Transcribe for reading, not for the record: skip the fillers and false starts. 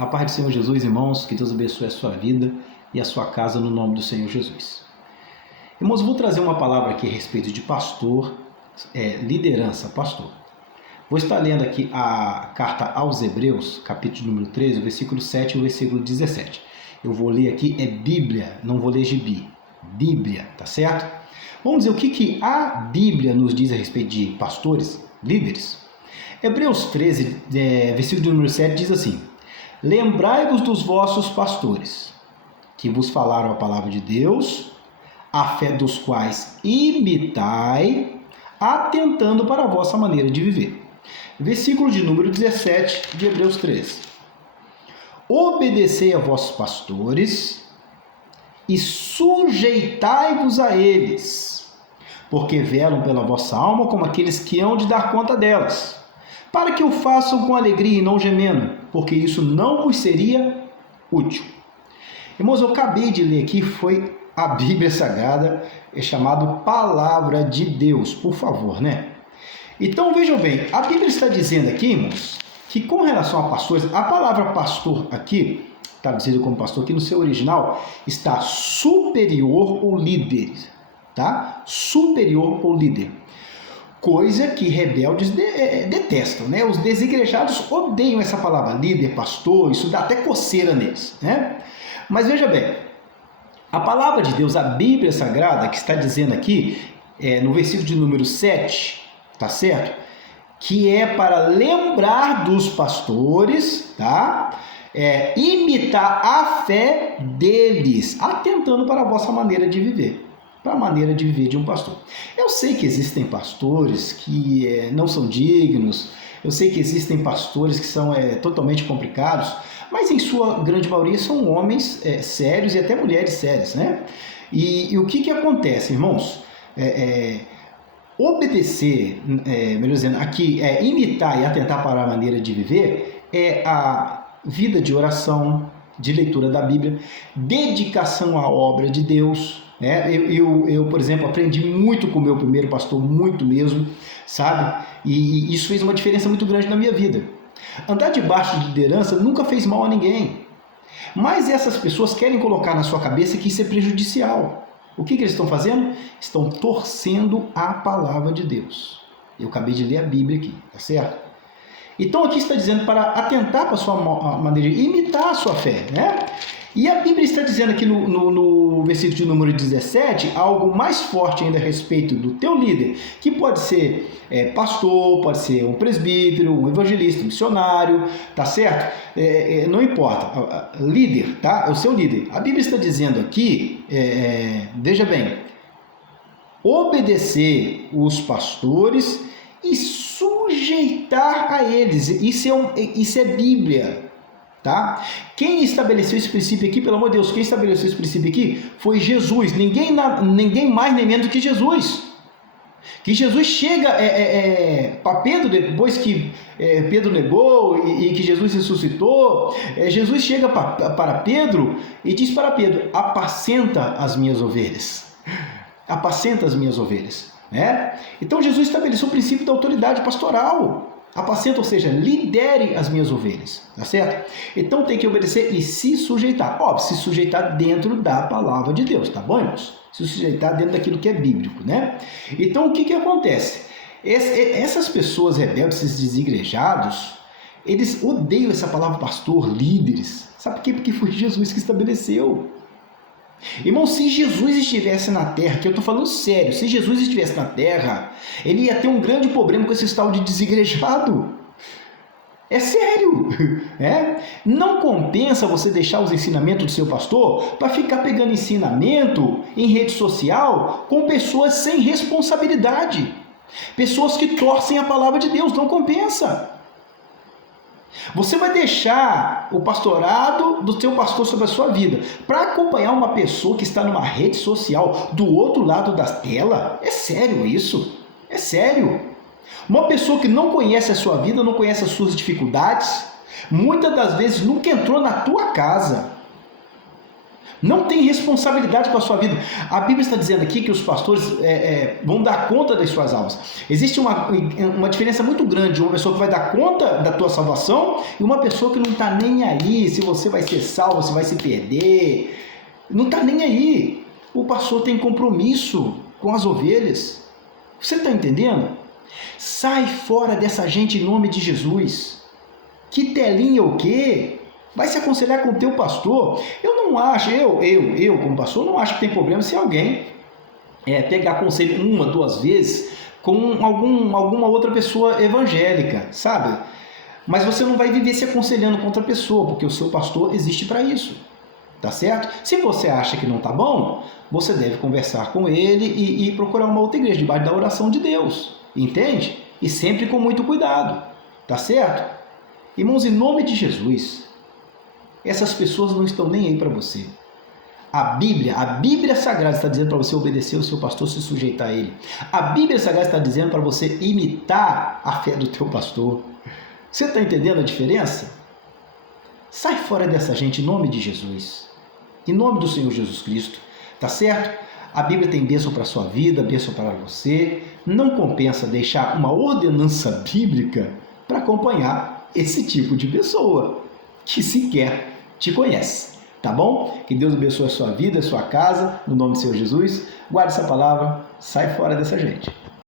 A paz do Senhor Jesus, irmãos, que Deus abençoe a sua vida e a sua casa no nome do Senhor Jesus. Irmãos, vou trazer uma palavra aqui a respeito de pastor, liderança, pastor. Vou estar lendo aqui a carta aos Hebreus, capítulo número 13, versículo 7 e o versículo 17. Eu vou ler aqui, Bíblia, não vou ler gibi. Bíblia, tá certo? Vamos dizer o que a Bíblia nos diz a respeito de pastores, líderes. Hebreus 13, versículo número 7 diz assim: Lembrai-vos dos vossos pastores, que vos falaram a palavra de Deus, a fé dos quais imitai, atentando para a vossa maneira de viver. Versículo de número 17 de Hebreus 13. Obedecei a vossos pastores e sujeitai-vos a eles, porque velam pela vossa alma como aqueles que hão de dar conta delas, para que o façam com alegria e não gemendo, porque isso não vos seria útil. Irmãos, eu acabei de ler aqui, foi a Bíblia Sagrada, é chamado Palavra de Deus, por favor, né? Então, vejam bem, a Bíblia está dizendo aqui, irmãos, que com relação a pastores, a palavra pastor aqui, traduzido como pastor aqui no seu original, está superior ou líder, tá? Superior ou líder. Coisa que rebeldes detestam, né? Os desigrejados odeiam essa palavra, líder, pastor, isso dá até coceira neles, né? Mas veja bem, a palavra de Deus, a Bíblia Sagrada, que está dizendo aqui, no versículo de número 7, tá certo? Que é para lembrar dos pastores, tá? Imitar a fé deles, atentando para a vossa maneira de viver. Para a maneira de viver de um pastor. Eu sei que existem pastores que não são dignos, eu sei que existem pastores que são totalmente complicados, mas em sua grande maioria são homens sérios e até mulheres sérias, né? E o que acontece, irmãos? Obedecer, melhor dizendo, aqui imitar e atentar para a maneira de viver é a vida de oração, de leitura da Bíblia, dedicação à obra de Deus. Eu, por exemplo, aprendi muito com o meu primeiro pastor, muito mesmo, sabe? E isso fez uma diferença muito grande na minha vida. Andar debaixo de liderança nunca fez mal a ninguém. Mas essas pessoas querem colocar na sua cabeça que isso é prejudicial. O que eles estão fazendo? Estão torcendo a palavra de Deus. Eu acabei de ler a Bíblia aqui, tá certo? Então aqui está dizendo para atentar para a sua maneira de imitar a sua fé, né? E a Bíblia está dizendo aqui no versículo de número 17, algo mais forte ainda a respeito do teu líder, que pode ser pastor, pode ser um presbítero, um evangelista, um missionário, tá certo? Não importa, líder, tá? É o seu líder. A Bíblia está dizendo aqui, veja bem, obedecer os pastores e sujeitar a eles. Isso é Bíblia. Tá? Quem estabeleceu esse princípio aqui, pelo amor de Deus, quem estabeleceu esse princípio aqui foi Jesus, ninguém mais nem menos do que Jesus. Que Jesus chega para Pedro, depois que Pedro negou e que Jesus ressuscitou, Jesus chega para Pedro e diz para Pedro: apacenta as minhas ovelhas, apacenta as minhas ovelhas, né? Então Jesus estabeleceu o princípio da autoridade pastoral. Apacenta, ou seja, lidere as minhas ovelhas, tá certo? Então tem que obedecer e se sujeitar. Óbvio, se sujeitar dentro da palavra de Deus, tá bom, irmãos? Se sujeitar dentro daquilo que é bíblico, né? Então o que acontece? Essas pessoas rebeldes, esses desigrejados, eles odeiam essa palavra pastor, líderes. Sabe por quê? Porque foi Jesus que estabeleceu. Irmão, se Jesus estivesse na terra, que eu estou falando sério, se Jesus estivesse na terra, ele ia ter um grande problema com esse tal de desigrejado. É sério, Não compensa você deixar os ensinamentos do seu pastor para ficar pegando ensinamento em rede social com pessoas sem responsabilidade, pessoas que torcem a palavra de Deus, não compensa. Você vai deixar o pastorado do seu pastor sobre a sua vida para acompanhar uma pessoa que está numa rede social do outro lado da tela? É sério isso? É sério? Uma pessoa que não conhece a sua vida, não conhece as suas dificuldades, muitas das vezes nunca entrou na tua casa. Não tem responsabilidade com a sua vida. A Bíblia está dizendo aqui que os pastores vão dar conta das suas almas. Existe uma diferença muito grande de uma pessoa que vai dar conta da tua salvação e uma pessoa que não está nem aí se você vai ser salvo, se vai se perder. Não está nem aí. O pastor tem compromisso com as ovelhas. Você está entendendo? Sai fora dessa gente em nome de Jesus. Que telinha o quê? Vai se aconselhar com o teu pastor. Eu não acho, eu como pastor, não acho que tem problema se alguém pegar conselho uma, duas vezes com alguma outra pessoa evangélica, sabe? Mas você não vai viver se aconselhando com outra pessoa, porque o seu pastor existe para isso, tá certo? Se você acha que não tá bom, você deve conversar com ele e procurar uma outra igreja, debaixo da oração de Deus, entende? E sempre com muito cuidado, tá certo? Irmãos, em nome de Jesus, essas pessoas não estão nem aí para você. A Bíblia Sagrada está dizendo para você obedecer ao seu pastor, se sujeitar a ele. A Bíblia Sagrada está dizendo para você imitar a fé do teu pastor. Você está entendendo a diferença? Sai fora dessa gente em nome de Jesus. Em nome do Senhor Jesus Cristo. Tá certo? A Bíblia tem bênção para a sua vida, bênção para você. Não compensa deixar uma ordenança bíblica para acompanhar esse tipo de pessoa que sequer te conhece, tá bom? Que Deus abençoe a sua vida, a sua casa, no nome do Senhor Jesus. Guarde essa palavra, sai fora dessa gente.